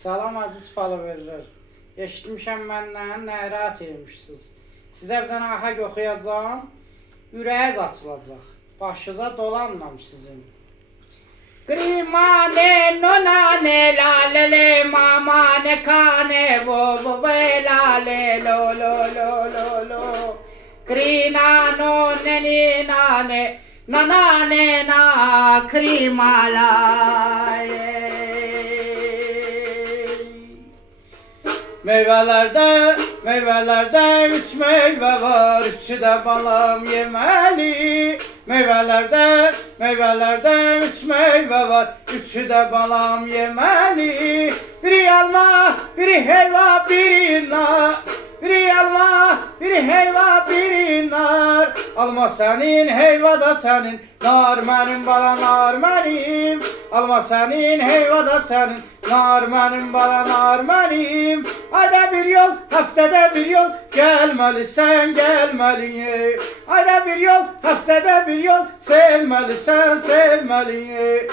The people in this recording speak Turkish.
Salam aziz followerlər. Eşitmişəm məndən narahat etmişsiniz. Sizə bir dənə ahəng oxuyacağam. Ürəyiniz açılacaq. Başınıza dolanmam sizin. Grimane nonane lalele mamane kane vo vo ve lale lo lo lo lo lo. Krina no neni nane nanane na krimalaye. Meyvelerde üç meyve var, üçü de balam yemeli. Meyvelerde üç meyve var, üçü de balam yemeli. Biri alma, biri helva, biri nar. Biri alma, biri helva, biri nar. Alma senin, helva da senin, nar benim bala, nar benim. Alma senin, helva da senin, nar benim bala, nar benim. Ayda bir yol, haftada bir yol, gelmelisən, gelmeli. Ayda bir yol, haftada bir yol, sevmelisən, sevmeli.